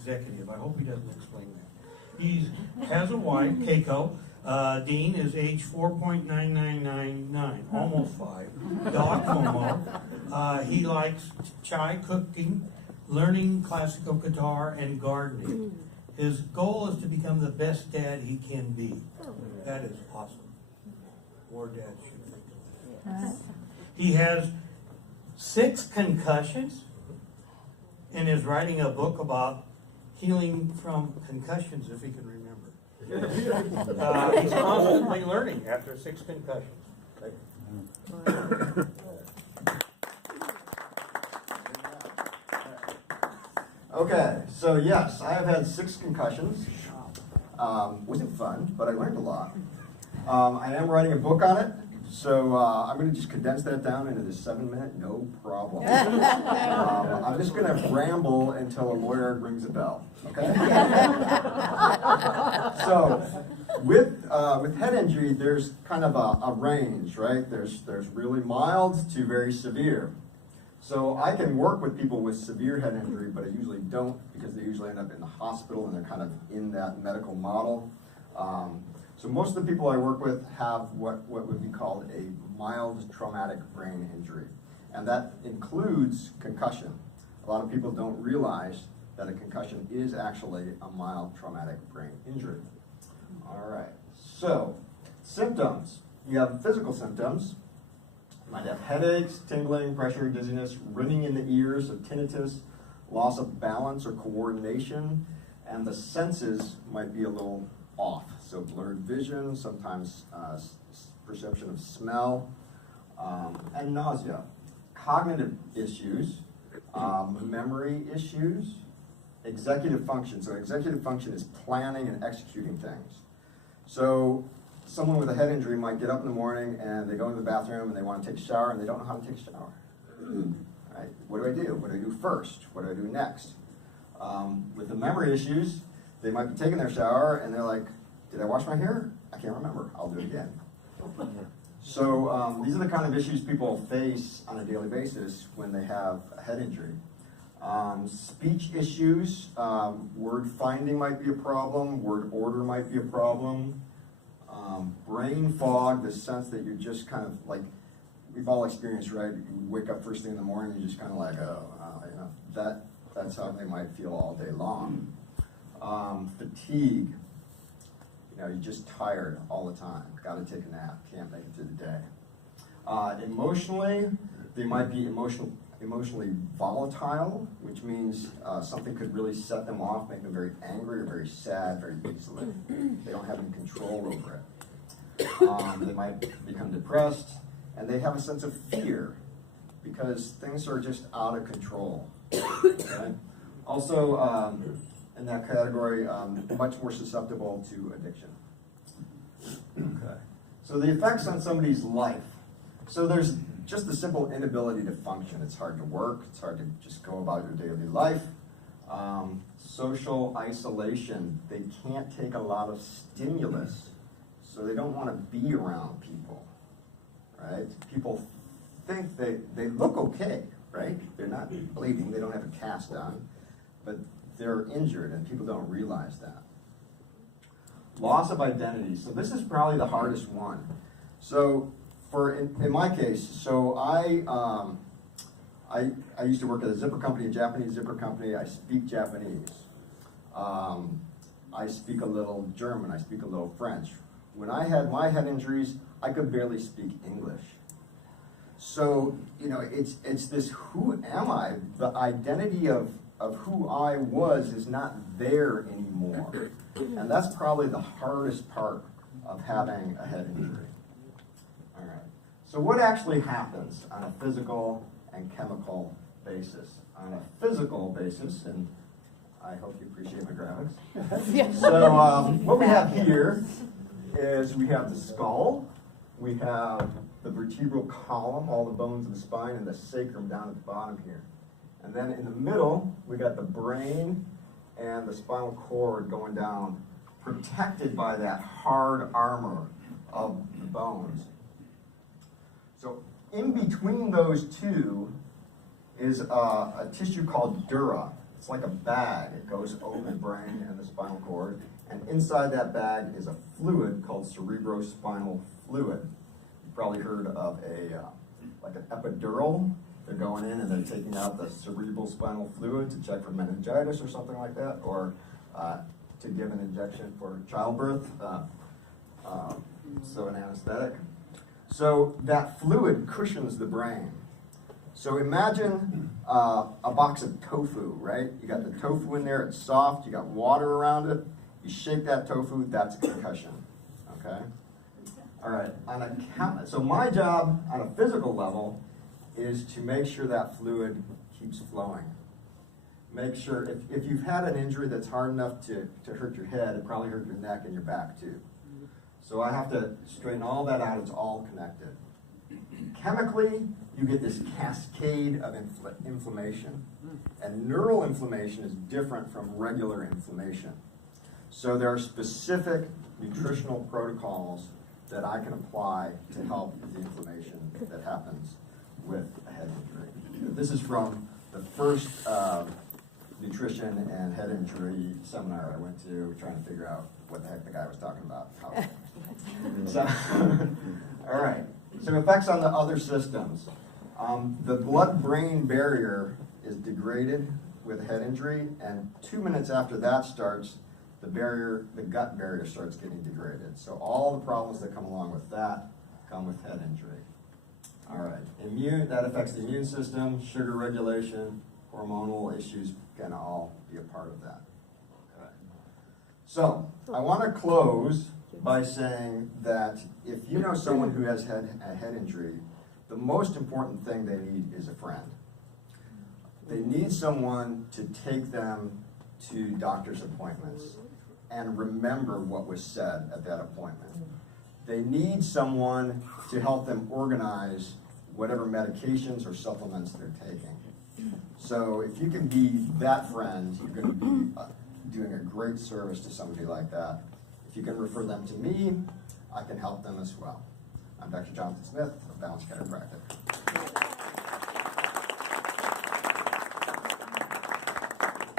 executive. I hope he doesn't explain that. He has a wife, Keiko. Dean is age 4.9999, almost 5. Dog Momo. He likes chai cooking, learning classical guitar, and gardening. His goal is to become the best dad he can be. That is awesome. More dads should think of that. He has 6 concussions and is writing a book about healing from concussions, if he can remember. He's constantly learning after 6 concussions. Okay, so yes, I have had 6 concussions. Wasn't fun, but I learned a lot. I am writing a book on it, so I'm going to just condense that down into this 7-minute, no problem. I'm just going to ramble until a lawyer rings a bell, okay? So, with head injury, there's kind of a range, right? There's really mild to very severe. So I can work with people with severe head injury, but I usually don't because they usually end up in the hospital and they're kind of in that medical model. So most of the people I work with have what would be called a mild traumatic brain injury. And that includes concussion. A lot of people don't realize that a concussion is actually a mild traumatic brain injury. All right, so symptoms. You have physical symptoms. You might have headaches, tingling, pressure, dizziness, ringing in the ears, so tinnitus, loss of balance or coordination, and the senses might be a little off. So blurred vision, sometimes perception of smell, and nausea. Cognitive issues, memory issues, executive function. So executive function is planning and executing things. So someone with a head injury might get up in the morning and they go into the bathroom and they want to take a shower and they don't know how to take a shower. Right? What do I do? What do I do first? What do I do next? With the memory issues, they might be taking their shower and they're like, did I wash my hair? I can't remember. I'll do it again. So these are the kind of issues people face on a daily basis when they have a head injury. Speech issues, word finding might be a problem, word order might be a problem. Brain fog, the sense that you're just kind of like, we've all experienced, right? You wake up first thing in the morning, you're just kind of like, you know, that's how they might feel all day long. Fatigue, you know, you're just tired all the time. Got to take a nap, can't make it through the day. Emotionally, they might be emotionally volatile, which means something could really set them off, make them very angry or very sad very easily. They don't have any control over it. They might become depressed, and they have a sense of fear because things are just out of control. Okay? Also, in that category, much more susceptible to addiction. Okay. So the effects on somebody's life. So there's just the simple inability to function. It's hard to work. It's hard to just go about your daily life. Social isolation. They can't take a lot of stimulus, so they don't want to be around people, right? People think they look okay, right? They're not bleeding. They don't have a cast on, but they're injured, and people don't realize that. Loss of identity. So this is probably the hardest one. So in my case, so I used to work at a zipper company, a Japanese zipper company. I speak Japanese. I speak a little German. I speak a little French. When I had my head injuries, I could barely speak English. So, you know, it's this, who am I? The identity of who I was is not there anymore. And that's probably the hardest part of having a head injury. All right. So what actually happens on a physical and chemical basis? On a physical basis, and I hope you appreciate my graphics. So what we have here is we have the skull, we have the vertebral column, all the bones of the spine, and the sacrum down at the bottom here. And then in the middle, we got the brain and the spinal cord going down, protected by that hard armor of the bones. So in between those two is a tissue called dura. It's like a bag. It goes over the brain and the spinal cord, and inside that bag is a fluid called cerebrospinal fluid. You've probably heard of like an epidural. They're going in and they're taking out the cerebral spinal fluid to check for meningitis or something like that, or to give an injection for childbirth, so an anesthetic. So that fluid cushions the brain. So imagine a box of tofu, right? You got the tofu in there, it's soft, you got water around it, you shake that tofu, that's a concussion, okay? All right, so my job on a physical level is to make sure that fluid keeps flowing. Make sure, if you've had an injury that's hard enough to hurt your head, it probably hurt your neck and your back too. So I have to straighten all that out, it's all connected. Chemically, you get this cascade of inflammation. And neural inflammation is different from regular inflammation. So there are specific nutritional protocols that I can apply to help the inflammation that happens with a head injury. This is from the first nutrition and head injury seminar I went to, trying to figure out what the heck the guy was talking about. So, all right, some effects on the other systems. The blood-brain barrier is degraded with a head injury, and 2 minutes after that starts, the gut barrier starts getting degraded. So all the problems that come along with that come with head injury. All right, that affects the immune system, sugar regulation, hormonal issues can all be a part of that. Okay. So I want to close by saying that if you know someone who has had a head injury, the most important thing they need is a friend. They need someone to take them to doctor's appointments and remember what was said at that appointment. They need someone to help them organize whatever medications or supplements they're taking. So if you can be that friend, you're going to be doing a great service to somebody like that. If you can refer them to me, I can help them as well. I'm Dr. Jonathan Smith of Balance Chiropractic.